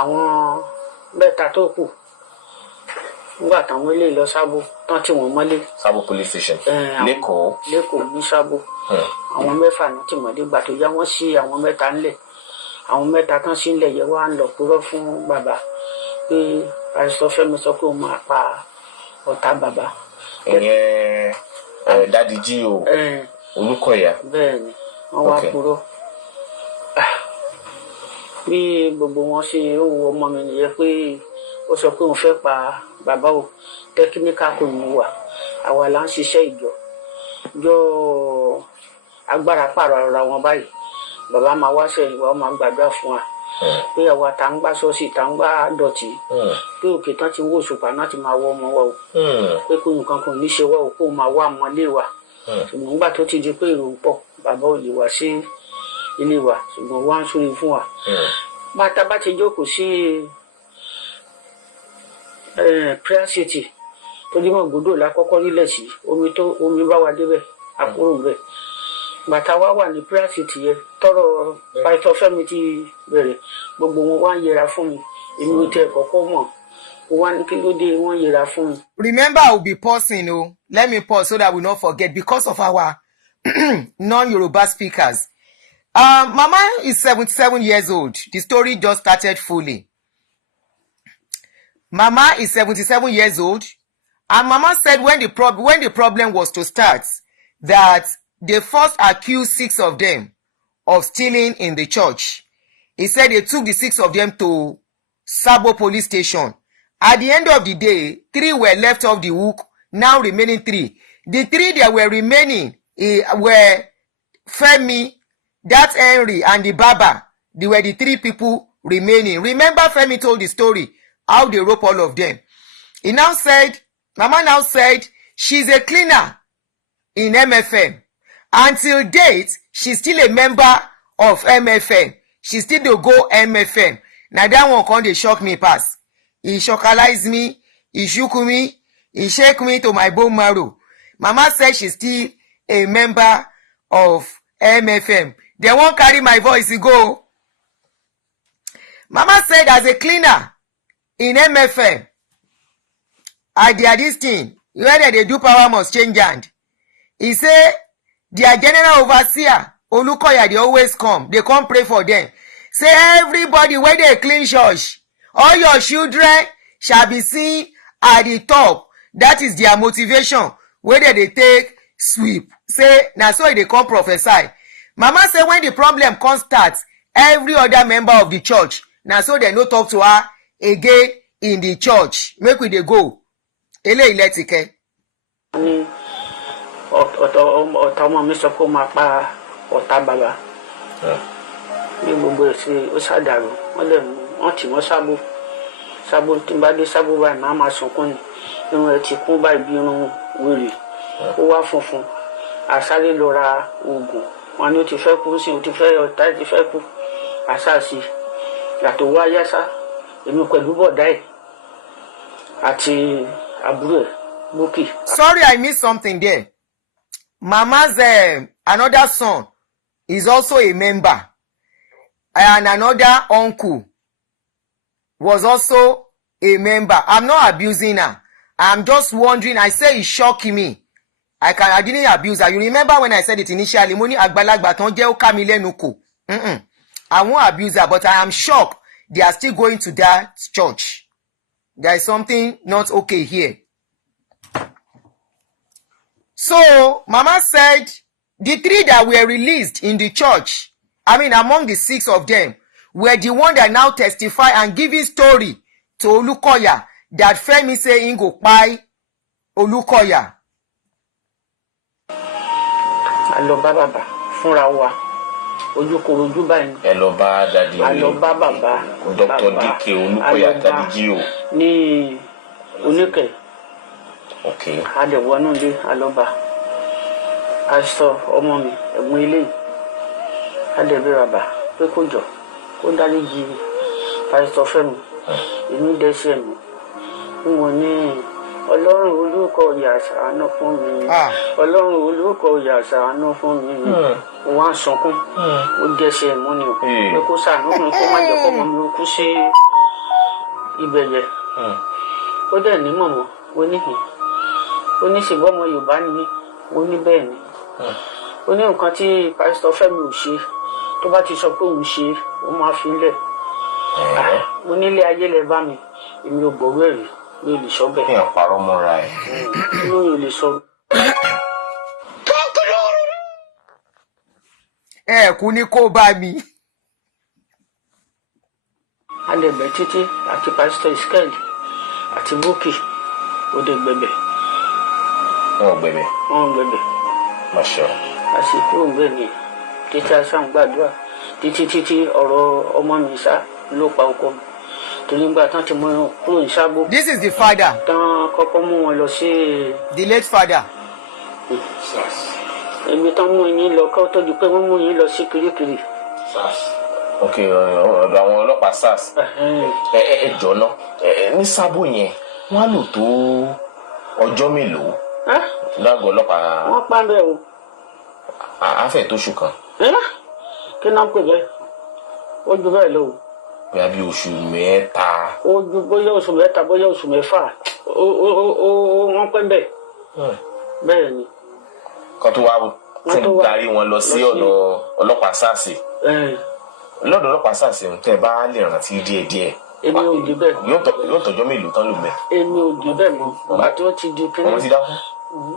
Àwọn 3 tó kù nígbà táwọn ilé lọ Sábó tán tí wọ́n mọ́lé. Sábó police station. Lẹ́kọ̀ọ́ ní Sábó. Àwọn 6 náà tí mọ̀dé gbà tó yá wọ́n sí àwọn 3 ńlẹ̀. Àwọn 3 tán sí ńlẹ̀ yẹ wá ń lọ purọ́ fún bàbá pé pásítọ̀ Fẹ́mi sọ pé òun máa pa ọ̀tá bàbá. Ìyẹn Dádì Jí o Olúkọ̀yà. Bẹ́ẹ̀ni wọ́n wá purọ́. Bí gbogbo wọn ṣe ń wo ọmọ mi nìyẹn pé ó sọ pé òun fẹ́ pa bàbá o. Tẹkíníkà kò ní wà. Àwa là ń ṣiṣẹ́ ìjọ agbára pààrọ̀ ara wọn báyìí. Bàbá máa wá sẹ́yìn wa, ó máa gbàdúrà fún wa. Pé àwa tá ń gbá ṣọ́ọ̀ṣì tá ń gbá dọ̀tí. Pé òkè tán ti ń wò ṣùpá náà ti máa wọ́ ọmọ wa o. Pé kó nǹkan kò ní ṣe wá o, kó máa wá ọmọlé wa. Ṣùgbọ́n nígbà tó ti di pé èrò ń pọ̀, bàbá ò lè wá sí ilé wa, ṣùgbọ́n wá ń súre fún wa. Bàtà bá ti jókòó sí prayer city tó dé mọ̀ gbódò lákọ́kọ́ nílẹ̀ sí omi bá wa débẹ̀ àkúrò bẹ̀. bàtà wá wà ní prayer city yẹn tọrọ Pastor Femi ti bẹ̀rẹ̀ gbogbo wọn wá ń yẹra fún mi èmi ò tẹ kọ́kọ́ mọ̀ wá ní kí ló dé wọ́n yẹra fún mi. Remember, I will be pausing. Oh, let me pause so that we not forget because of our non-Yoruba speakers. Mama is 77 years old. The story just started fully. Mama is 77 years old, and Mama said when the problem was to start, that they first accused 6 of them of stealing in the church. He said they took the 6 of them to Sabo police station. At the end of the day, 3 were left off the hook, now remaining 3. The 3 that were remaining were Femi, that Henry, and the Baba. They were the 3 people remaining. Remember, Femi told the story, how they rope all of them. Mama now said, she's a cleaner in MFM. Until date, she's still a member of MFM. She still dey go MFM. Now that one come dey shock me pass. He shockalize me, he shook me, he shake me to my bone marrow. Mama said she's still a member of MFM. They won't carry my voice, go. Mama said as a cleaner in MFM, I did this thing, whether they do power must change hand. He say their general overseer, Olukoya, they always come. They come pray for them. Say everybody when they clean church, all your children shall be seen at the top. That is their motivation. Whether they take sweep. Say, now so they come prophesy. Mama say when the problem comes start, every other member of the church, now so they no talk to her again in the church. Make we dey go. Ele iletike. Ọ̀tá ọmọ mi sọ pé ó máa pa ọ̀tá bàbá. Ní gbogbo ẹ̀sìn ó ṣàdàrú wọ́n lè mú wọ́n tì wọ́n sábò tí n bá dé sábò báyìí máa máa sunkún ni irun ẹ̀ ti kún báyìí bí irun wèrè ó wá funfun àsáré lọ ra oògùn wọn ni ó ti fẹ́ kú sí ó ti fẹ́ ọ̀tá ti fẹ́ kú àṣàṣì yàtọ̀ wá yásá èmi pẹ̀lú bọ̀dá ẹ̀ àti àbúrò ẹ̀ lókè. Sorry, I missed something there. Mama's another son is also a member, and another uncle was also a member. I'm not abusing her. I'm just wondering. I say it's shocking me. I didn't abuse her. You remember when I said it initially? Money agbalagba ton je o ka mi lenu ko. I won't abuse her, but I am shocked they are still going to that church. There is something not okay here. So, Mama said the 3 that were released in the church, among the 6 of them, were the one that now testify and giving story to Olukoya that Femi say he go buy Olukoya. Alo baba fúnra wa ojúkorojú báyìí. Ẹ lọ bá dadi alo baba Dr. Dike Olukoya dadi o. Ní Oníkẹ̀. Okay. Adẹ̀wọ́nú lé alọ́ba aṣọ ọmọ mi ẹ̀gbọ́n ilé adẹ̀bẹ̀ bàbá pé kó jọ kó dáríjì Pastor Femi èmi dẹ́ṣẹ̀ mi mo ní Ọlọ́run Olúkọ̀yà ṣàánú fún mi Ọlọ́run Olúkọ̀yà ṣàánú fún mi wọ́n á sunkún ó dẹ́ṣẹ̀ mú ni o pé kó ṣàánú fún mi kó má jẹ́ kó mọ́ mi kú sí ibẹ̀ yẹn ó dẹ̀ ní mọ̀mọ́ ó níhìn ó ní ṣùgbọ́n ọmọ Yorùbá ni mí ó ní bẹ́ẹ̀ ni ó ní nǹkan tí Pastor Femi ò ṣe tó bá ti sọ pé òun ṣe ó máa fi lẹ̀ mo nílé ayé lẹ bá mi èmi ò gbọ́rú ẹ̀rí mi ò lè sọ bẹ́ẹ̀. Kí n parọ́ mọ́ra ẹ̀. mi ò lè sọ. Ẹ kú ní kó bá mi. Adẹ̀bẹ̀ títí àti Pastor Iskeli àti Bukky ó dé gbẹ̀bẹ̀. Wọ́n gbẹ̀bẹ̀. Wọ́n gbẹ̀bẹ̀. Masha. Àsìkò òǹgbẹ ni títí aṣáà ń gbàdúrà títí ọ̀rọ̀ ọmọ mi sá ló pa ọkọ mi torí nígbà tán ti mú kúrò ní Sábó. This is the father. Tán kọ́kọ́ mú wọn lọ sí. The late father. Ibi tán mú yín lọ kọ́ tó di pé wọ́n mú yín lọ sí Kirikiri. Ok, ọ̀dọ̀ àwọn ọlọ́pàá SARS. Ẹ jọ ná ní Sábó yẹn wọ́n á lò tó ọjọ́ mélòó lágọ̀ọ́ ọlọ́pàá. Wọ́n pa bẹ́ẹ̀ o. Afẹ́ tó oṣù kan. Kí náà pè bẹ́ẹ̀? Ó ju bẹ́ẹ̀ lọ. Bóyá bí oṣù mẹ́ta. Ó ju bóyá oṣù mẹ́ta bóyá oṣù mẹ́fà. Wọ́n pẹ́ bẹ́ẹ̀. Bẹ́ẹ̀ ni. Kan tó wá tún darí wọn lọ sí ọ̀dọ̀ ọlọ́pàá SARS. Lọ́dọ̀ ọlọ́pàá SARS tẹ́ bá lè rántí díẹ̀díẹ̀. Èmi ò dé bẹ́ẹ̀. Yóò tọ́jọ́ mélòó tán lò mẹ́. Èmi ò dé bẹ́ẹ̀ mọ́. Bàbá tí wọ́n ti di kíní. Wọ́n ti dákú.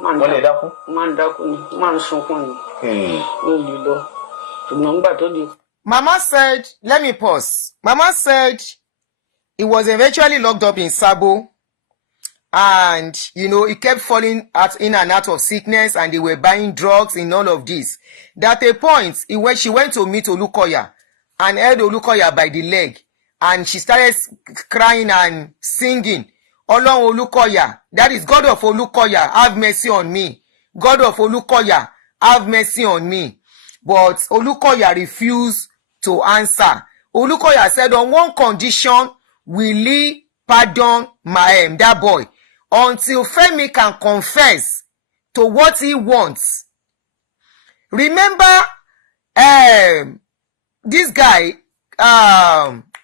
Wọ́n lè dákú. Máa ń dákú ni. Máa ń sunkún ni. Ó lè lọ. Ṣùgbọ́n nígbà tó di. Mama said, let me pause. Mama said he was eventually locked up in Sabo, and he kept falling in and out of sickness, and they were buying drugs in all of this. At a point, she went to meet Olukoya and held Olukoya by the leg, and she started crying and singing, Olorun Olukoya, that is God of Olukoya, have mercy on me. God of Olukoya, have mercy on me. But Olukoya refused to answer. Olukoya said, on one condition, will he pardon that boy until Femi can confess to what he wants. Remember, this guy,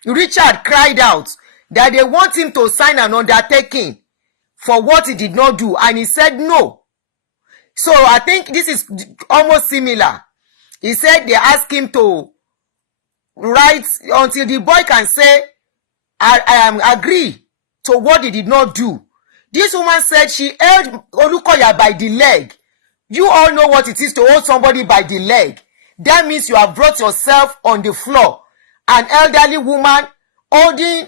Richard, cried out that they want him to sign an undertaking for what he did not do, and he said no. So I think this is almost similar. He said they asked him to write until the boy can say, I agree to what he did not do. This woman said she held Olukoya by the leg. You all know what it is to hold somebody by the leg. That means you have brought yourself on the floor. An elderly woman holding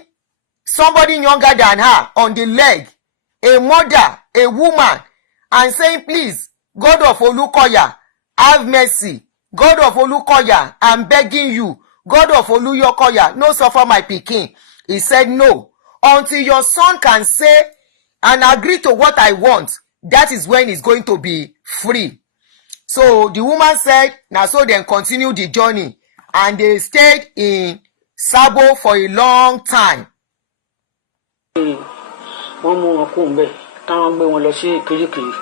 somebody younger than her on the leg. A mother, a woman, and saying, please, God of Olukoya, have mercy. God of Olukoya, I'm begging you. God of Oluyokoya, no suffer my pikin. He said no. Until your son can say and agree to what I want, that is when he's going to be free. So the woman said, now so then continue the journey. And they stayed in Sabo for a long time. Wọ́n mú wọn kó ńbẹ̀ táwọn gbé wọn lọ sí Kirikiri.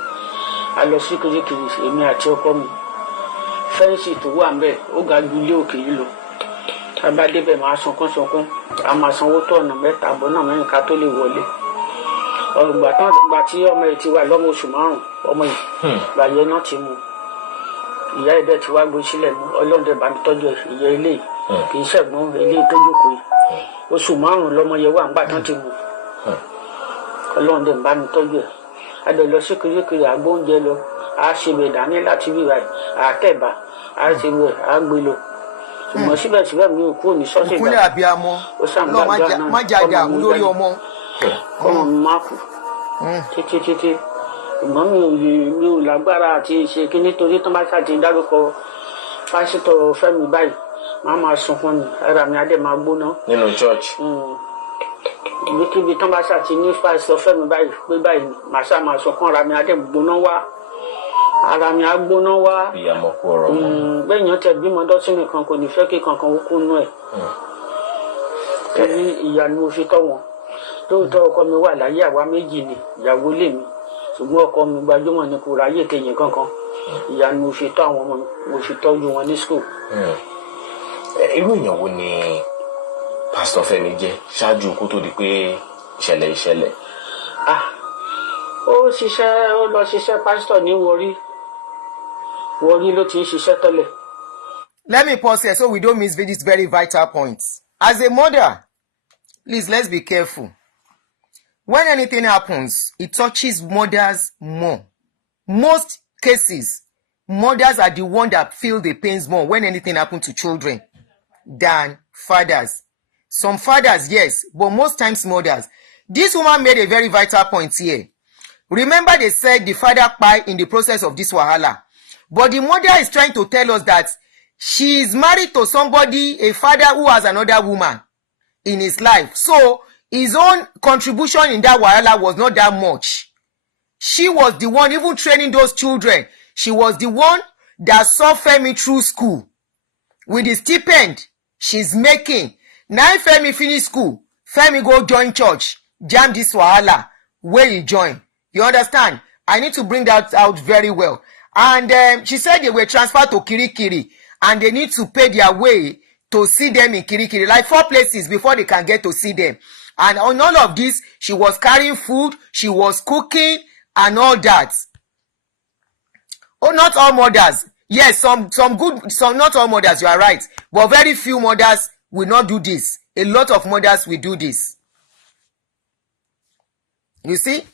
A lọ sí Kirikiri èmi àti ọkọ mi. Fẹ́ǹsì tó wà ńbẹ̀ ó ga ju ilé òkè yìí lọ. A bá débẹ̀ máa sunkún. A máa sanwó tó ọ̀nà mẹ́ta àbọ̀ náà mẹ́rin ká tó lè wọlé. Ìgbà tí ọmọ yìí ti wà lọ́mọ oṣù 5 ọmọ yìí gbàyẹ náà ti mú. Ìyá ẹ̀dẹ̀ ti wá gbé sílẹ̀ mú ọlọ́dẹ bá mi tọ́jú ìyá ilé kì í ṣẹ̀gbọ́n ilé tó jókòó yìí. Oṣù 5 lọ́mọ yẹn wà ńgbà tán ti mú. Ọlọ́dẹ bá mi tọ́jú ẹ̀. A dẹ̀ lọ sí Kirikiri àgbóúnjẹ lọ. A ṣe bẹ̀ dání láti bí báyìí. Àtẹ̀bà a ṣe bẹ̀ a gbé lọ. Ṣùgbọ́n síbẹ̀síbẹ̀ mi ò kúrò ní ṣọ́ọ̀ṣì ìgbà. Òkúlẹ̀ àbíamọ lọ má jáde àwọn lórí ọmọ. Kọ́mọ mi má kú. Títí. Ṣùgbọ́n mi ò lágbára àti ṣe kí nítorí tó bá ṣàti dárúkọ pásítọ̀ Fẹ́mi báyìí. Máa sunkún ni ara mi á dẹ̀ máa gbóná. Nínú church. Ibikíbi tó bá ṣàti ní pásítọ̀ Fẹ́mi báyìí pé báyìí màá máa sunkún ara mi á dẹ̀ gbóná wá. Ara mi á gbóná wá. Ìyàmọ̀ kú ọ̀rọ̀ mọ́. Bẹ́ẹ̀yàn tẹ bímọ dọ́sí nìkan kò ní fẹ́ kí kankan ó kú nú ẹ̀. Torí ìyá ni mo fi tọ́ wọn. Tóòtọ́ ọkọ mi wà láyé àwa méjì ni ìyàwó lè mi. Ṣùgbọ́n ọkọ mi gbajúmọ̀ ni kò ráyè kéyìn kankan. Ìyá ni mo fi tọ́ àwọn ọmọ mi, mo fi tọ́jú wọn ní school. Irú èèyàn wo ni Pastor Femi jẹ́ ṣáájú kó tó di pé ìṣẹ̀lẹ̀? Ó lọ ṣiṣẹ́ pásítọ̀ ní Warri ló ti ń ṣiṣẹ́ tẹ́lẹ̀. Let me pause here so we don't miss this very vital point. As a mother, please let's be careful. When anything happens, it touches mothers more. Most cases, mothers are the ones that feel the pains more when anything happens to children than fathers. Some fathers, yes, but most times mothers. This woman made a very vital point here. Remember they said the father died in the process of this wahala. But the mother is trying to tell us that she is married to somebody, a father who has another woman in his life. So his own contribution in that wahala was not that much. She was the one even training those children. She was the one that saw Femi through school. With the stipend she's making. Now Femi finish school, Femi go join church, jam this wahala, where he join. You understand? I need to bring that out very well. And she said they were transferred to Kirikiri and they need to pay their way to see them in Kirikiri, like 4 places before they can get to see them. And on all of this, she was carrying food, she was cooking and all that. Oh, not all mothers. Yes, some not all mothers, you are right. But very few mothers will not do this. A lot of mothers will do this. You see?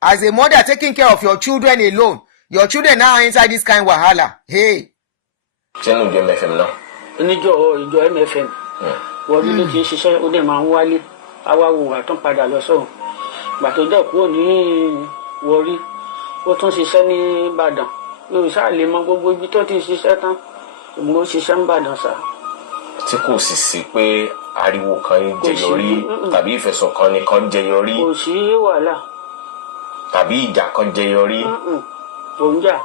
As a mother taking care of your children alone, your children now enter this kind of wahala. Hey. Chenu jo MFM now. Ìjọ MFM. Wọ́n ló ti ṣiṣẹ́ ó dẹ̀ máa ń wálé. Àwa wò wá tán padà lọ sọ́hùn. Gbà tó jẹ́ kúrò ní Warri, ó tún ṣiṣẹ́ ní Ìbàdàn. Yóò ṣáà lè mọ gbogbo ibi tó ti ṣiṣẹ́ tán. Ṣùgbọ́n ó ṣiṣẹ́ ní Ìbàdàn sá. Tí kò sì sí pé ariwo kan jẹyọrí tàbí ìfẹ̀sùnkàn nìkan jẹyọrí. Kò sí wàhálà. Tàbí ìjà kan jẹyọrí. Òun jà.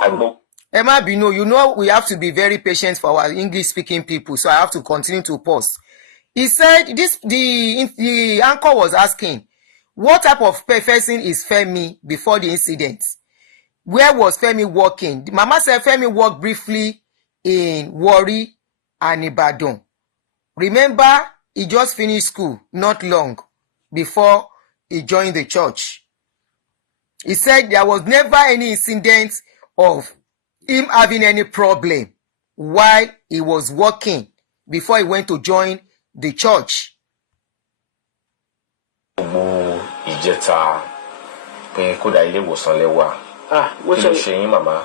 Agbo. Emma Bino, you know we have to be very patient for our English-speaking people, so I have to continue to pause. He said the anchor was asking, what type of person is Femi before the incident? Where was Femi working? Mama said Femi worked briefly in Warri and Ibadan. Remember, he just finished school not long before he joined the church. He said there was never any incident of him having any problem while he was working before he went to join the church. Ìjẹta pé kódà ilé ìwòsàn lẹ́wà. Kí ló ṣe yín màmá?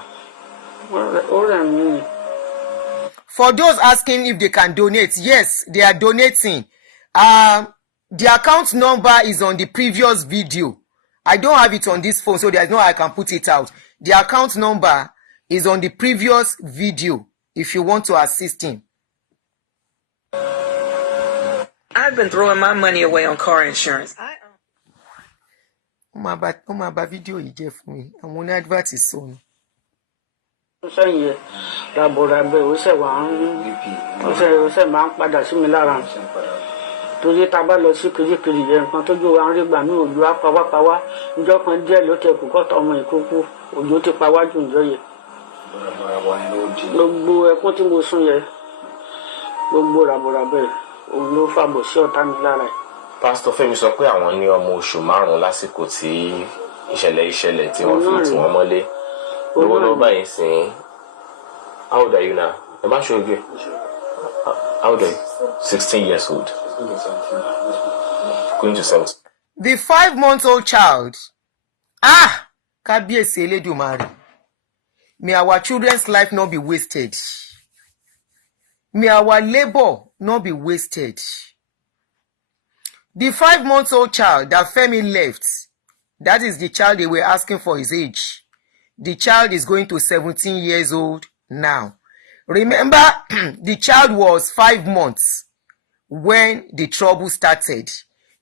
For those asking if they can donate, yes, they are donating. The account number is on the previous video. I don't have it on this phone, so there's no way I can put it out. The account number is on the previous video if you want to assist him. I've been throwing my money away on car insurance. Video yìí jẹ́ fún mi. Àwọn oní advert sọnù. Sẹ́yìn yẹn làbọ̀dàbẹ̀ ó ṣe máa ń padà sí mi lára. Torí tá a bá lọ sí Kirikiri yẹn nǹkan tójú wa ń rí gbà ní òjò apawápawá níjọ́ kan díẹ̀ ló tẹ kù kọ́tọ̀ ọmọ ìkókó òjò ti pa wájú ìjọ yẹn. Gbogbo ẹkún tí mo sún yẹn gbogbo ràbọ̀ràbẹ̀ òun ló fàbọ̀ sí ọ̀tá mi lára. Pastor Femi sọ pé àwọn ní ọmọ oṣù 5 lásìkò tí ìṣẹ̀lẹ̀ tí wọ́n fi tì wọ́n mọ́lé. Lọ́wọ́lọ́wọ́ báyìí sìn. How old are you now? I'm not sure again. How old are you? 16 years old. Going to 17. The 5-month-old child. Kábíyèsí Elédùmarè. May our children's life not be wasted. May our labor not be wasted. The 5-month-old child that Femi left, that is the child they were asking for his age. The child is going to 17 years old now. Remember, the child was 5 months when the trouble started.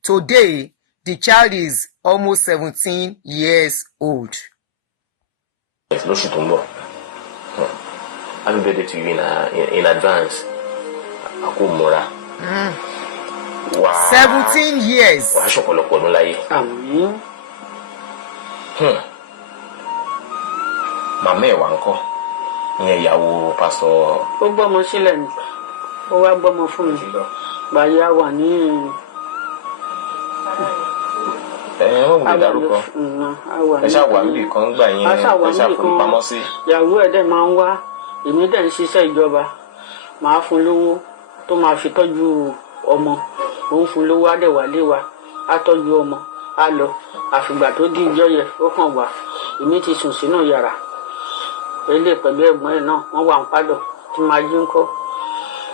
Today, the child is almost 17 years old. Happy birthday to you in advance. Wow. 17 years. Màmá ẹ̀ wá ńkọ́ ìyẹn ìyàwó pásítọ̀. Ó gbọ́mọ sílẹ̀ ni ó wá gbọ́mọ fún mi gbàyà wà ní. Wọ́n wùdí dárúkọ ẹ ṣáà wà níbì kan gbà yín ẹ ṣáà fún pamọ́ sí. Ìyàwó ẹ̀ dẹ̀ máa ń wá èmi dẹ̀ ń ṣiṣẹ́ ìjọba màá fún lówó tó máa fi tọ́jú ọmọ òun fún lówó á dẹ̀ wá lé wa á tọ́jú ọmọ á lọ àfìgbà tó di ìjọ yẹ ó kàn wá èmi ti sùn sínú yàrá ilé pẹ̀lú ẹ̀gbọ́n ẹ̀ náà wọ́n wà ń pádọ̀ tí máa jí ńkọ́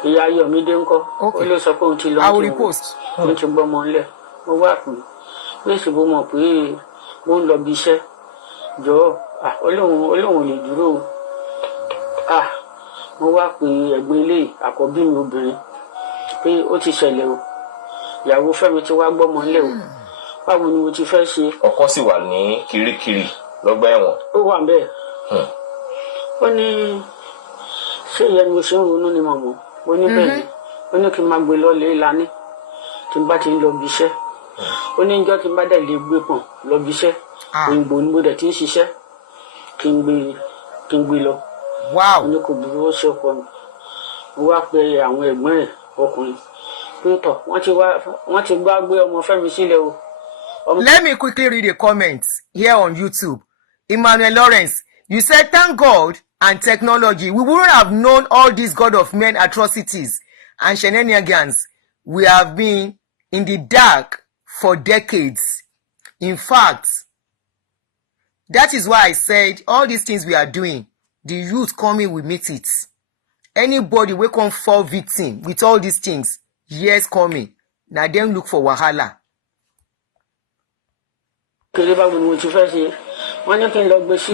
ìyá Ayọ̀mídé ńkọ́ ó ló sọ pé òun ti lọ òun ti gbọ́mọ ńlẹ̀ mo wà pé èsì bó mọ̀ pé mo ń lọ bí iṣẹ́ jọ̀ọ́ olóhùn lè dúró mo wá pé ẹ̀gbọ́n ilé àkọ́bí mi obìnrin pé ó ti ṣẹlẹ̀ o ìyàwó Fẹ́mi ti wá gbọ́mọ ńlẹ̀ o báwo ni mo ti fẹ́ ṣe. Ọkọ sì wà ní Kirikiri lọ́gbà ẹ̀wọ̀n. Ó wà bẹ́ẹ̀. Ó ní ṣé ìyẹn ni mo ṣe ń ronú ni mọ̀mọ́ ó ní bẹ́ẹ̀ ni ó ní kí n máa gbé lọ lé lání tí n bá ti ń lọ bí iṣẹ́ ó ní njọ́ tí n bá dẹ̀ lè gbé pọ̀n lọ bí iṣẹ́ òyìnbó ni mo dẹ̀ ti ń ṣiṣẹ́ kí n gbé lọ. Wow. ó ní kò burú ó ṣe ọkọ mi mo wá pe àwọn ẹ̀gbọ́n ẹ̀ ọkùnrin pé tọ̀ wọ́n ti gbá gbé ọmọ Fẹ́mi sílẹ̀ o. Let me quickly read a comment here on YouTube. Emmanuel Lawrence, you said thank God and technology we wouldn't have known all these God of men atrocities and shenanigans. We have been in the dark for decades. In fact, that is why I said all these things we are doing, the youth coming will meet it. Anybody wey come fall victim with all these things, years coming, na dem look for wahala. Kéré báwo ni mo ti fẹ́ ṣe wọ́n ní kí n lọ gbé sí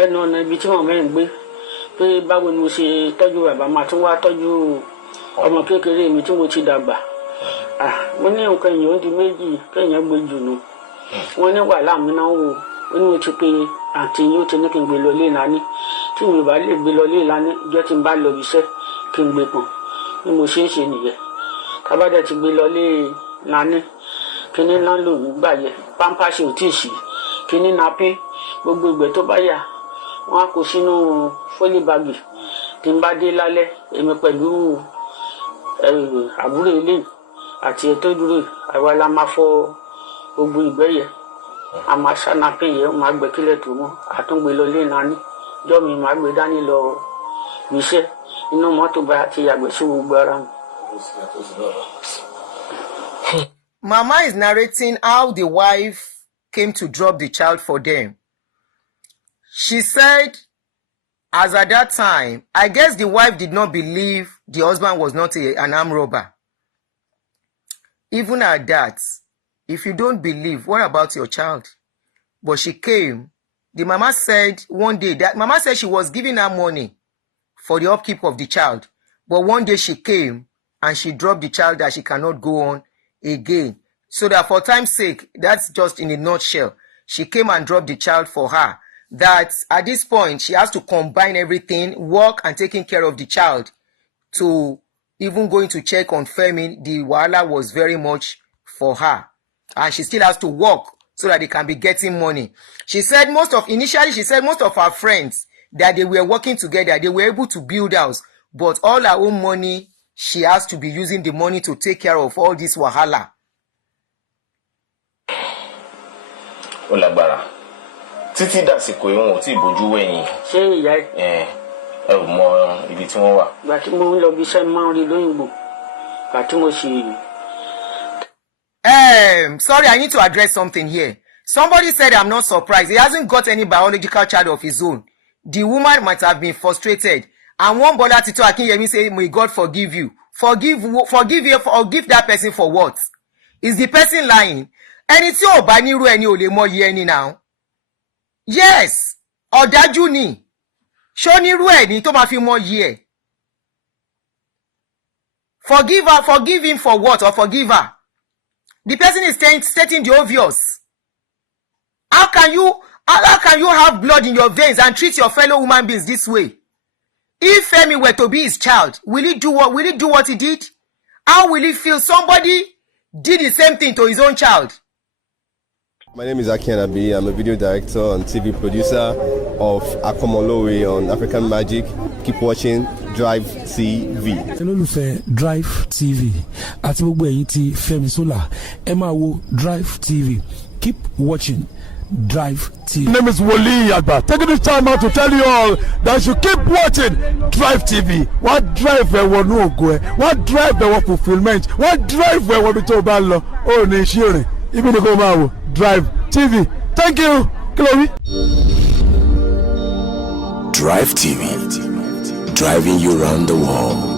ẹnu ọ̀nà ibi tí wọ́n mẹ́rin gbé pé báwo ni mo ṣe tọ́jú bàbá máa tún wá tọ́jú ọmọ kékeré mi tí mo ti dàgbà. Mo ní nǹkan èèyàn ó di méjì kéèyàn gbé jù nù wọ́n ní wàhálà mi náà wò ó ní mo ti pe àǹtí yín ó ti ní kí n gbé lọ lé ìlànà tí mi ò bá lè gbé lọ lé ìlànà ìjọ tí n bá lọ iṣẹ́ kí n gbé pọ̀n bí mo ṣe ń ṣe nìyẹn tábàdà ti gbé lọ lé ìlànà kíní ńlá ló ń gbà yẹ pampasì ò tíì sí kíní napín gbogbo ìgbẹ́ tó bá yà wọ́n á kó sínú fólíbàgì tí n bá dé lálẹ́ èmi pẹ̀lú àbúrò ilé àti ètò ìdúró àwa la máa fọ gbogbo ìgbẹ́ yẹ a máa ṣá napín yẹ máa gbẹ kílẹ̀ tó mọ́ àtúngbé lọ lé nání jọ́ mi máa gbé dání lọ iṣẹ́ inú mọ́tò bá ti yàgbẹ́ sí gbogbo ara mi. Mama is narrating how the wife came to drop the child for them. She said, as at that time, I guess the wife did not believe the husband was not an armed robber. Even at that, if you don't believe, what about your child? But she came. The mama said one day, that mama said she was giving her money for the upkeep of the child. But one day she came and she dropped the child that she cannot go on again. So that for time's sake, that's just in a nutshell. She came and dropped the child for her. That at this point, she has to combine everything, work and taking care of the child, to even going to check on Femi. The wahala was very much for her. And she still has to work so that they can be getting money. She said initially she said most of her friends that they were working together, they were able to build house. But all her own money, she has to be using the money to take care of all this wahala. Ó lágbára títí dàsìkò ìwọ̀n ò tí ì bójú wẹ̀yìn. Ṣé ìyá ẹ ò mọ ibi tí wọ́n wà. Ìgbà tí mo ń lọ bí iṣẹ́ máa ń rí lóyìnbó ìgbà tí mo ṣe. Sorry, I need to address something here. Somebody said I'm not surprised. He hasn't got any biological child of his own. The woman might have been frustrated. And one Bola Tito Akinyemi say, may God forgive you. Forgive that person for what? Is the person lying? Ẹni tí ò bá nírú ẹni ò lè mọ iye ẹni now. Yes, ọ̀dájú ni. Ṣó nírú ẹni tó máa fi mọ iye ẹ̀. Forgive him for what, or forgive her? The person is stating the obvious. How can you have blood in your veins and treat your fellow human beings this way? If Femi were to be his child, will he do what he did? How will he feel? Somebody did the same thing to his own child. My name is Akianabi. I'm a video director and TV producer of Akomolowe on African Magic. Keep watching Drivetv. Olólùfẹ́ Drivetv àti gbogbo ẹ̀yin tí Femi Sola ẹ máa wo Drivetv. Keep watching Drivetv. My name is Wole Agba. Taking this time out to tell you all that you keep watching Drivetv. What drive ẹ̀wọ̀ ní ògo ẹ̀? What drive ẹ̀wọ̀ fulfilment? What drive ẹ̀wọ̀ bí tó bá lọ? Ó ní iṣẹ́ rẹ̀. Ibi ni kò máa wò Drivetv. Thank you. Chloe. Drivetv. Driving you around the world.